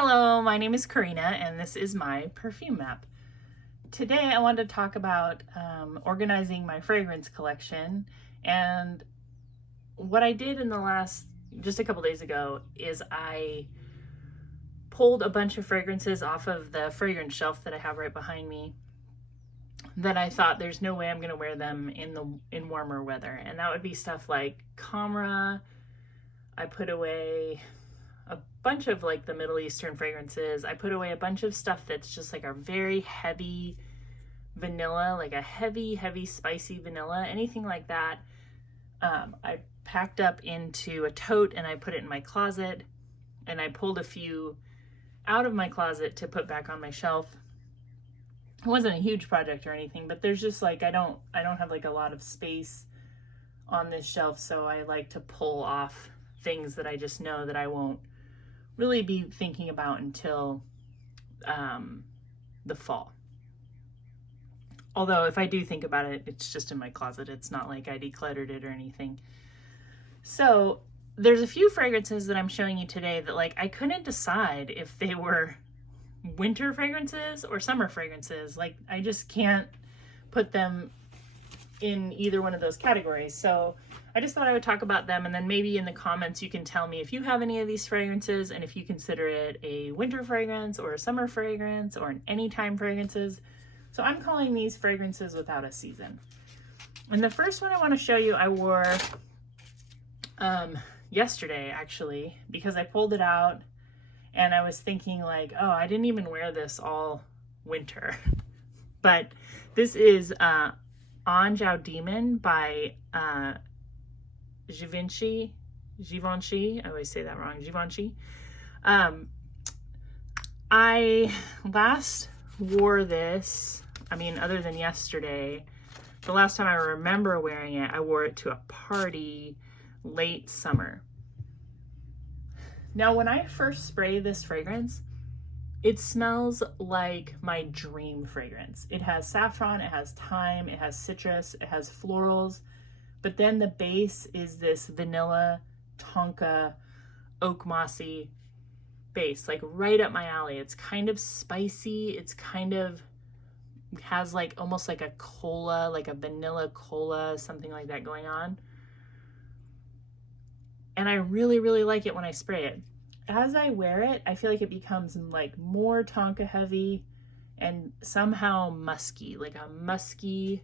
Hello, my name is Karina and this is my perfume map. Today I wanted to talk about organizing my fragrance collection, and what I did in the just a couple days ago is I pulled a bunch of fragrances off of the fragrance shelf that I have right behind me that I thought there's no way I'm going to wear them in warmer weather, and that would be stuff like Camera. I put away a bunch of like the Middle Eastern fragrances. I put away a bunch of stuff that's just like a very heavy vanilla, like a heavy spicy vanilla, anything like that. I packed up into a tote and I put it in my closet, and I pulled a few out of my closet to put back on my shelf. It wasn't a huge project or anything, but there's just like I don't have like a lot of space on this shelf, so I like to pull off things that I just know that I won't really be thinking about until the fall. Although if I do think about it, it's just in my closet. It's not like I decluttered it or anything. So there's a few fragrances that I'm showing you today that like I couldn't decide if they were winter fragrances or summer fragrances. Like I just can't put them in either one of those categories. So I just thought I would talk about them, and then maybe in the comments you can tell me if you have any of these fragrances and if you consider it a winter fragrance or a summer fragrance or an anytime fragrances. So I'm calling these fragrances without a season. And the first one I want to show you I wore yesterday actually, because I pulled it out and I was thinking like, oh, I didn't even wear this all winter. But this is Ange by Givenchy. I always say that wrong. Givenchy. I last wore this, I mean, other than yesterday, the last time I remember wearing it, I wore it to a party late summer. Now, when I first spray this fragrance, it smells like my dream fragrance. It has saffron, it has thyme, it has citrus, it has florals, but then the base is this vanilla, tonka, oak mossy base, like right up my alley. It's kind of spicy. It's kind of has like almost like a cola, like a vanilla cola, something like that going on. And I really like it when I spray it. As I wear it, I feel like it becomes like more tonka heavy and somehow musky, like a musky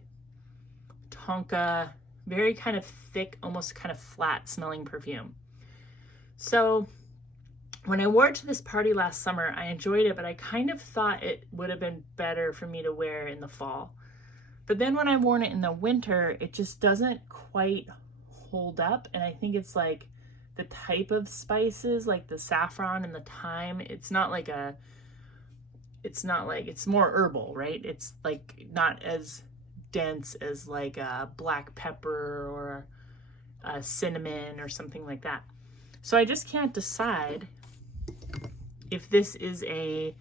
tonka, very kind of thick, almost kind of flat smelling perfume. So when I wore it to this party last summer, I enjoyed it, but I kind of thought it would have been better for me to wear in the fall. But then when I worn it in the winter, it just doesn't quite hold up. And I think it's like the type of spices, like the saffron and the thyme, it's more herbal, right? It's like not as dense as like a black pepper or a cinnamon or something like that. So I just can't decide if this is a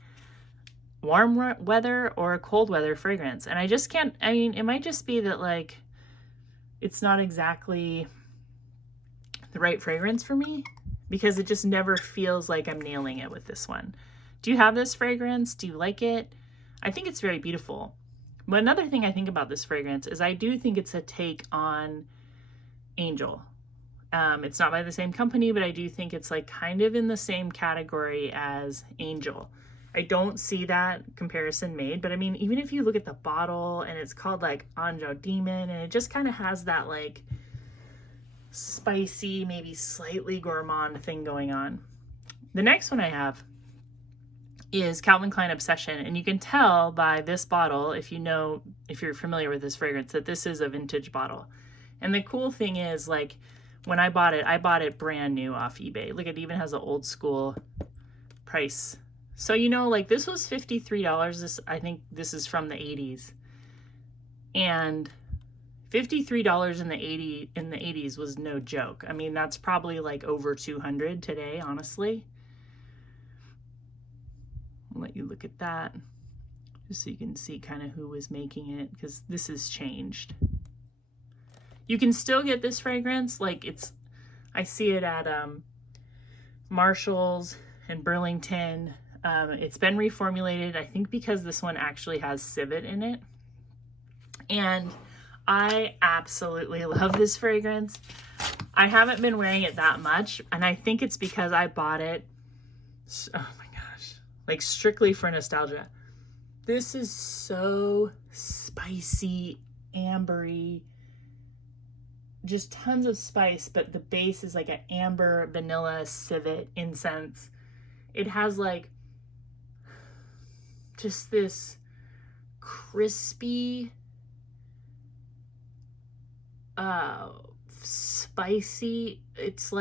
warm weather or a cold weather fragrance. And I just can't, I mean, it might just be that like it's not exactly the right fragrance for me, because it just never feels like I'm nailing it with this one. Do you have this fragrance? Do you like it? I think it's very beautiful. But another thing I think about this fragrance is I do think it's a take on Angel. It's not by the same company, but I do think it's like kind of in the same category as Angel. I don't see that comparison made, but I mean, even if you look at the bottle and it's called like Ange, and it just kind of has that like spicy, maybe slightly gourmand thing going on. The next one I have is Calvin Klein Obsession, and you can tell by this bottle, if you're familiar with this fragrance, that this is a vintage bottle. And the cool thing is, like, when I bought it brand new off eBay. Look, it even has an old school price. So, you know, like this was $53. I think this is from the 80s. And $53 in the 80s was no joke. I mean, that's probably like over 200 today, honestly. I'll let you look at that just so you can see kind of who was making it, because this has changed. You can still get this fragrance, like I see it at Marshall's and Burlington. It's been reformulated, I think, because this one actually has civet in it. And I absolutely love this fragrance. I haven't been wearing it that much, and I think it's because I bought it, oh my gosh, like strictly for nostalgia. This is so spicy, ambery, just tons of spice, but the base is like an amber, vanilla, civet, incense. It has like just this crispy, spicy, it's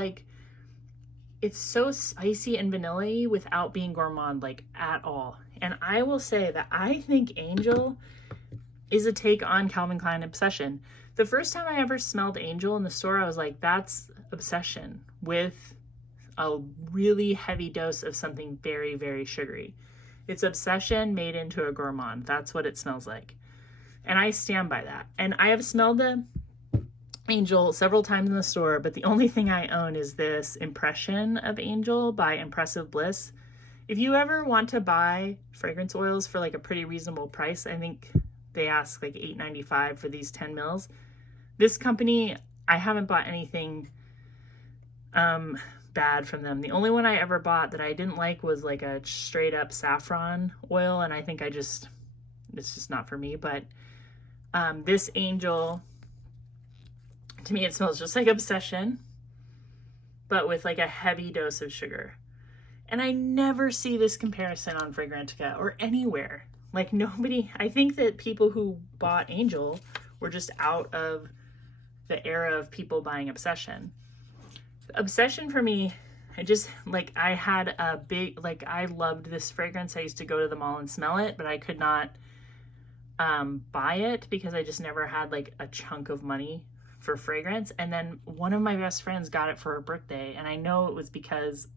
so spicy and vanilla-y without being gourmand like at all. And I will say that I think Angel is a take on Calvin Klein Obsession. The first time I ever smelled Angel in the store, I was like, that's Obsession with a really heavy dose of something very, very sugary. It's Obsession made into a gourmand. That's what it smells like. And I stand by that. And I have smelled the Angel several times in the store, but the only thing I own is this impression of Angel by Impressive Bliss. If you ever want to buy fragrance oils for like a pretty reasonable price, I think they ask like $8.95 for these 10 mils. This company, I haven't bought anything bad from them. The only one I ever bought that I didn't like was like a straight up saffron oil, and I think it's just not for me. But this Angel, to me, it smells just like Obsession, but with like a heavy dose of sugar. And I never see this comparison on Fragrantica or anywhere. Like nobody, I think that people who bought Angel were just out of the era of people buying Obsession. Obsession for me, I had a big, like I loved this fragrance. I used to go to the mall and smell it, but I could not buy it because I just never had like a chunk of money for fragrance. And then one of my best friends got it for her birthday, and I know it was because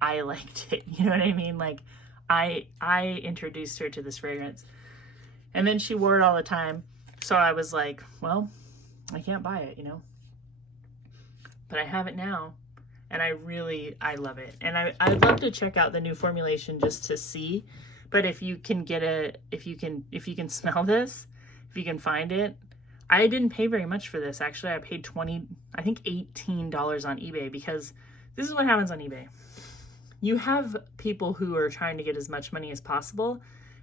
I liked it. You know what I mean? Like I introduced her to this fragrance, and then she wore it all the time. So I was like, well, I can't buy it, you know, but I have it now, and I love it. And I'd love to check out the new formulation just to see, but if you can get it, if you can smell this, if you can find it. I didn't pay very much for this. Actually, I paid $18 on eBay, because this is what happens on eBay. You have people who are trying to get as much money as possible,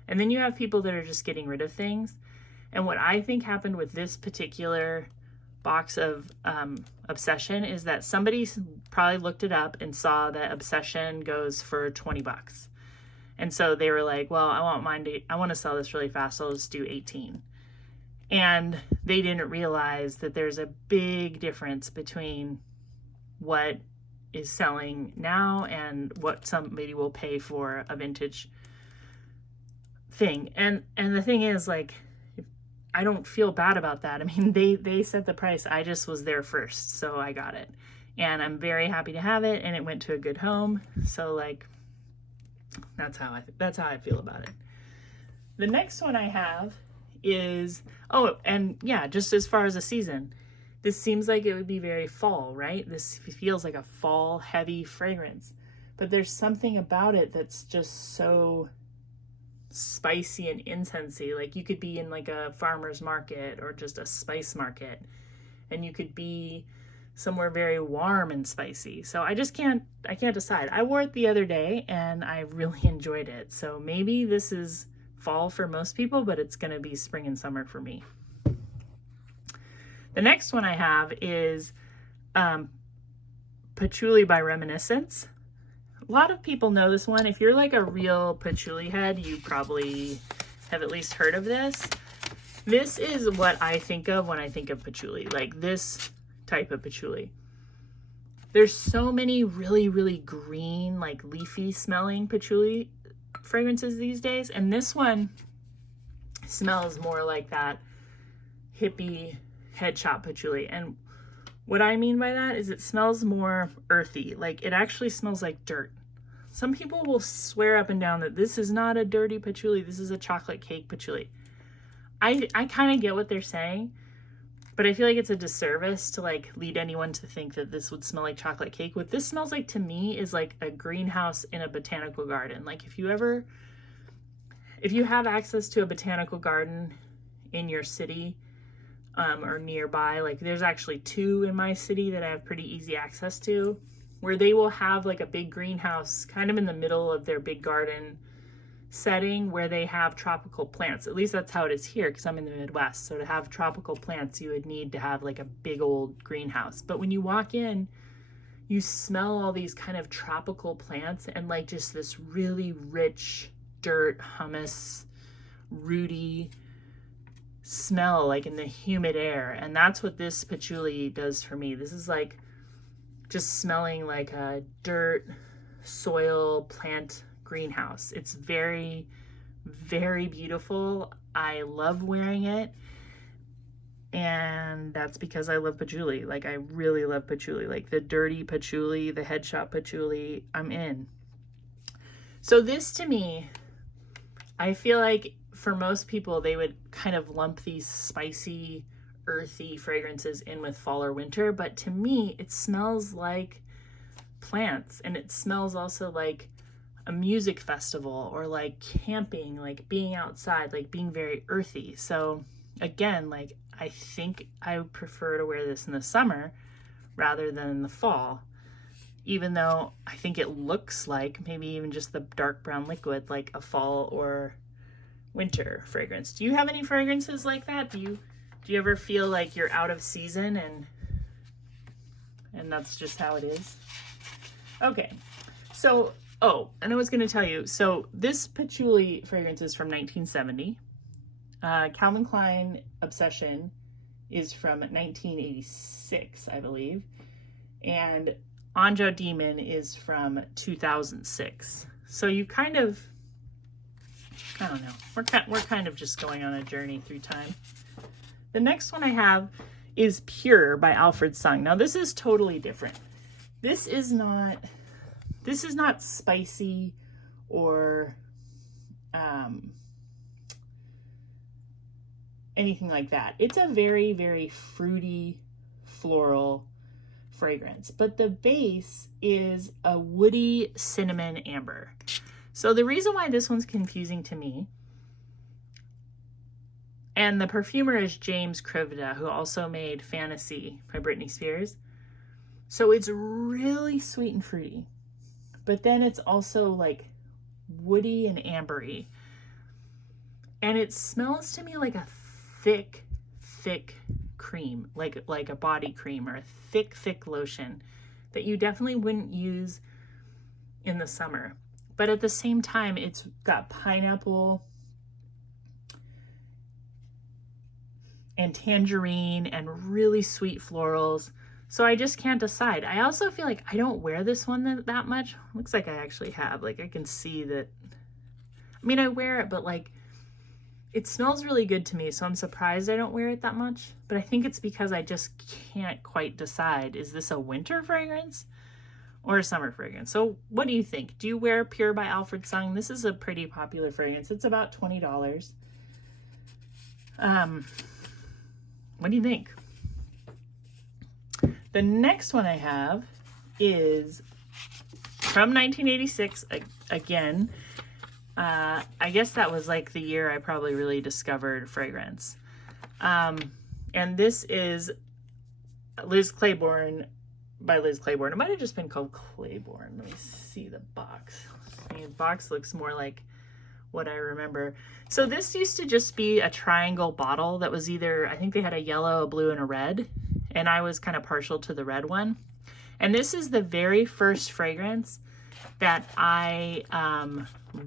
and then you have people that are just getting rid of things. And what I think happened with this particular box of Obsession is that somebody probably looked it up and saw that Obsession goes for 20 bucks. And so they were like, well, I want to sell this really fast, so I'll just do 18. And they didn't realize that there's a big difference between what is selling now and what somebody will pay for a vintage thing. And the thing is, like, I don't feel bad about that. I mean, they set the price. I just was there first, so I got it. And I'm very happy to have it, and it went to a good home. So like, that's how I feel about it. The next one I have is, oh, and yeah, just as far as a season, this seems like it would be very fall, right? This feels like a fall heavy fragrance, but there's something about it that's just so spicy and incensey. Like you could be in like a farmer's market or just a spice market, and you could be somewhere very warm and spicy. So I can't decide. I wore it the other day and I really enjoyed it. So maybe this is fall for most people, but it's going to be spring and summer for me. The next one I have is Patchouli by Reminiscence. A lot of people know this one. If you're like a real patchouli head, you probably have at least heard of this. This is what I think of when I think of patchouli, like this type of patchouli. There's so many really, really green, like leafy smelling patchouli fragrances these days, and this one smells more like that hippie head shop patchouli. And what I mean by that is it smells more earthy. Like it actually smells like dirt. Some people will swear up and down that this is not a dirty patchouli, this is a chocolate cake patchouli. I kind of get what they're saying, But I feel like it's a disservice to like lead anyone to think that this would smell like chocolate cake. What this smells like to me is like a greenhouse in a botanical garden. Like if you have access to a botanical garden in your city or nearby, like there's actually 2 in my city that I have pretty easy access to, where they will have like a big greenhouse kind of in the middle of their big garden setting where they have tropical plants. At least that's how it is here because I'm in the Midwest. So to have tropical plants, you would need to have like a big old greenhouse. But when you walk in, you smell all these kind of tropical plants and like just this really rich dirt, hummus, rooty smell like in the humid air. And that's what this patchouli does for me. This is like just smelling like a dirt, soil, plant greenhouse. It's very, very beautiful. I love wearing it. And that's because I love patchouli. Like I really love patchouli. Like the dirty patchouli, the headshot patchouli, I'm in. So this to me, I feel like for most people, they would kind of lump these spicy, earthy fragrances in with fall or winter. But to me, it smells like plants, and it smells also like a music festival or like camping, like being outside, like being very earthy. So again, like I think I would prefer to wear this in the summer rather than in the fall, even though I think it looks like maybe even just the dark brown liquid like a fall or winter fragrance. Do you have any fragrances like that? Do you ever feel like you're out of season and that's just how it is? Okay, so and I was going to tell you, so this patchouli fragrance is from 1970. Calvin Klein Obsession is from 1986, I believe. And Ange Demon is from 2006. So you kind of, I don't know, we're kind of just going on a journey through time. The next one I have is Pure by Alfred Sung. Now this is totally different. This is not spicy or anything like that. It's a very, very fruity, floral fragrance, but the base is a woody cinnamon amber. So the reason why this one's confusing to me, and the perfumer is James Krivda, who also made Fantasy by Britney Spears. So it's really sweet and fruity, but then it's also like woody and ambery. And it smells to me like a thick cream, like a body cream or a thick lotion that you definitely wouldn't use in the summer. But at the same time, it's got pineapple and tangerine and really sweet florals. So I just can't decide. I also feel like I don't wear this one that much. Looks like I actually have. Like I can see that. I mean, I wear it, but like it smells really good to me. So I'm surprised I don't wear it that much. But I think it's because I just can't quite decide. Is this a winter fragrance or a summer fragrance? So what do you think? Do you wear Pure by Alfred Sung? This is a pretty popular fragrance. It's about $20. What do you think? The next one I have is from 1986 again. I guess that was like the year I probably really discovered fragrance. And this is Liz Claiborne by Liz Claiborne. It might have just been called Claiborne. Let me see the box. The box looks more like what I remember. So this used to just be a triangle bottle that was either, I think they had a yellow, a blue, and a red. And I was kind of partial to the red one. And this is the very first fragrance that I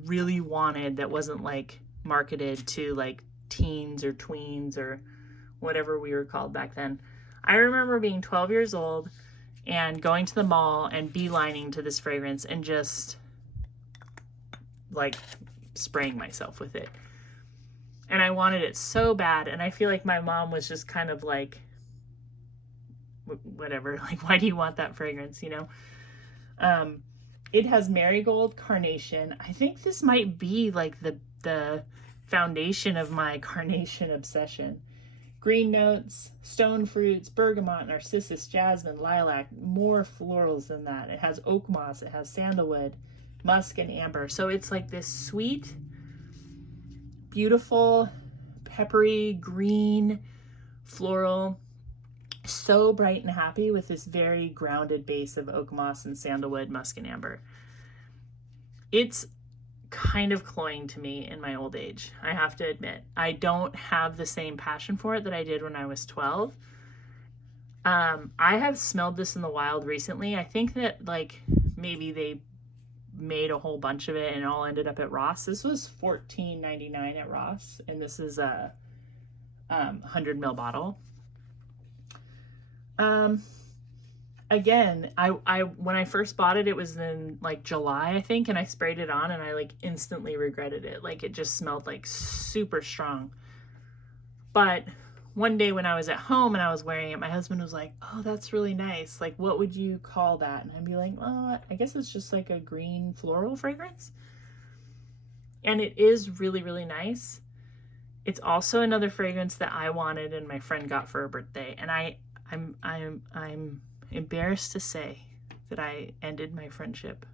really wanted that wasn't like marketed to like teens or tweens or whatever we were called back then. I remember being 12 years old and going to the mall and beelining to this fragrance and just like spraying myself with it. And I wanted it so bad. And I feel like my mom was just kind of like, whatever, like, why do you want that fragrance, you know? It has marigold, carnation. I think this might be like the foundation of my carnation obsession. green notes, stone fruits, bergamot, narcissus, jasmine, lilac, more florals than that. It has oak moss, it has sandalwood, musk, and amber. So it's like this sweet, beautiful, peppery, green, floral, so bright and happy with this very grounded base of oak moss and sandalwood, musk, and amber. It's kind of cloying to me in my old age, I have to admit. I don't have the same passion for it that I did when I was 12. I have smelled this in the wild recently. I think that like maybe they made a whole bunch of it and it all ended up at Ross. This was $14.99 at Ross, and this is a 100 ml bottle. Again, I when I first bought it, it was in like July, I think, and I sprayed it on and I like instantly regretted it. Like it just smelled like super strong. But one day when I was at home and I was wearing it, my husband was like, "Oh, that's really nice. Like, what would you call that?" And I'd be like, "Oh, I guess it's just like a green floral fragrance." And it is really, really nice. It's also another fragrance that I wanted and my friend got for her birthday. And I'm embarrassed to say that I ended my friendship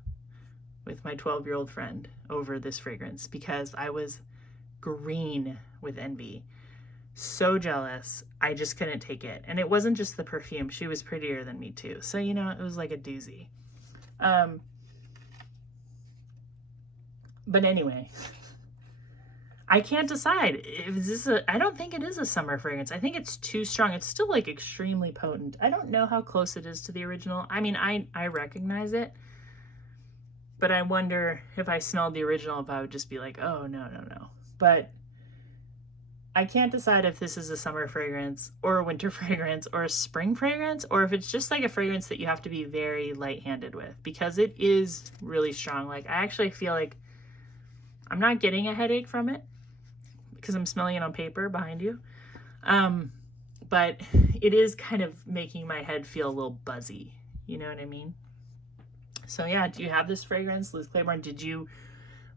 with my 12-year-old friend over this fragrance because I was green with envy. So jealous. I just couldn't take it. And it wasn't just the perfume. She was prettier than me too. So, you know, it was like a doozy. But anyway, I can't decide. I don't think it is a summer fragrance. I think it's too strong. It's still like extremely potent. I don't know how close it is to the original. I mean, I recognize it, but I wonder if I smelled the original, if I would just be like, oh, no. But I can't decide if this is a summer fragrance or a winter fragrance or a spring fragrance, or if it's just like a fragrance that you have to be very light-handed with, because it is really strong. Like, I actually feel like I'm not getting a headache from it, because I'm smelling it on paper behind you. But it is kind of making my head feel a little buzzy. You know what I mean? So yeah, do you have this fragrance, Liz Claiborne? Did you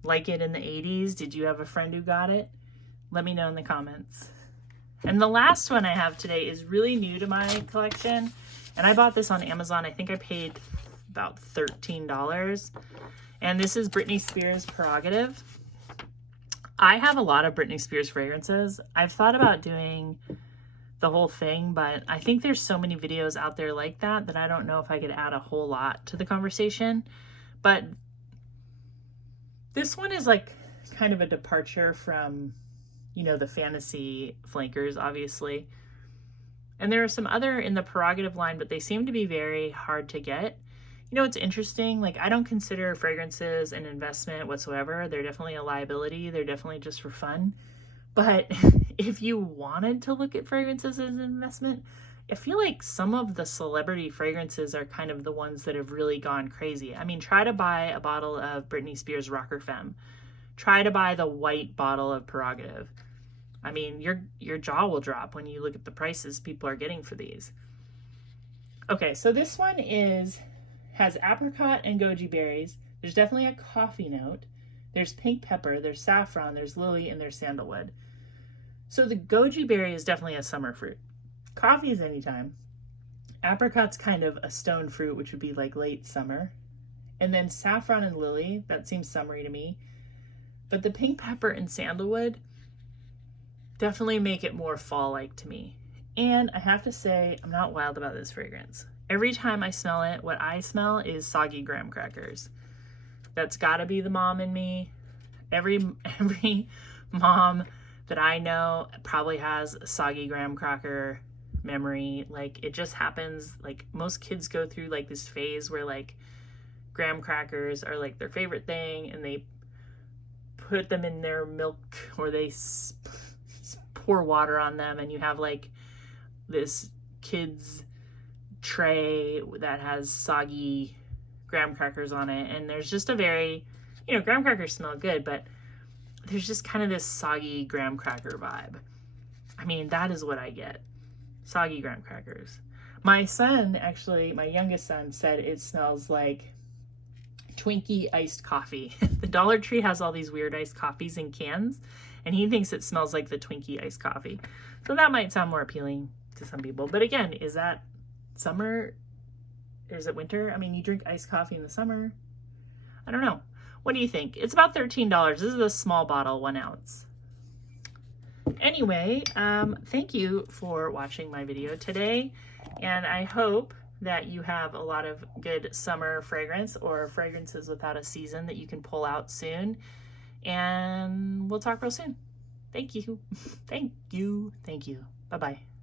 like it in the 80s? Did you have a friend who got it? Let me know in the comments. And the last one I have today is really new to my collection. And I bought this on Amazon. I think I paid about $13. And this is Britney Spears' Prerogative. I have a lot of Britney Spears fragrances. I've thought about doing the whole thing, but I think there's so many videos out there like that I don't know if I could add a whole lot to the conversation. But this one is like kind of a departure from, you know, the fantasy flankers, obviously. And there are some other in the Prerogative line, but they seem to be very hard to get. You know, it's interesting. Like, I don't consider fragrances an investment whatsoever. They're definitely a liability. They're definitely just for fun. But if you wanted to look at fragrances as an investment, I feel like some of the celebrity fragrances are kind of the ones that have really gone crazy. I mean, try to buy a bottle of Britney Spears Rocker Femme. Try to buy the white bottle of Prerogative. I mean, your jaw will drop when you look at the prices people are getting for these. Okay, so this one has apricot and goji berries. There's definitely a coffee note. There's pink pepper, there's saffron, there's lily, and there's sandalwood. So the goji berry is definitely a summer fruit. Coffee is anytime. Apricot's kind of a stone fruit, which would be like late summer. And then saffron and lily, that seems summery to me. But the pink pepper and sandalwood definitely make it more fall-like to me. And I have to say, I'm not wild about this fragrance. Every time I smell it, what I smell is soggy graham crackers. That's gotta be the mom in me. Every mom that I know probably has a soggy graham cracker memory. Like, it just happens. Like, most kids go through like this phase where like graham crackers are like their favorite thing, and they put them in their milk, or they pour water on them, and you have like this kid's tray that has soggy graham crackers on it. And there's just a very, you know, graham crackers smell good, but there's just kind of this soggy graham cracker vibe. I mean, that is what I get. Soggy graham crackers. My son, actually, my youngest son, said it smells like Twinkie iced coffee. The Dollar Tree has all these weird iced coffees in cans, and he thinks it smells like the Twinkie iced coffee. So that might sound more appealing to some people. But again, is that summer? Or is it winter? I mean, you drink iced coffee in the summer. I don't know. What do you think? It's about $13. This is a small bottle, 1 ounce. Anyway, thank you for watching my video today, and I hope that you have a lot of good summer fragrance or fragrances without a season that you can pull out soon, and we'll talk real soon. Thank you. Thank you. Thank you. Bye-bye.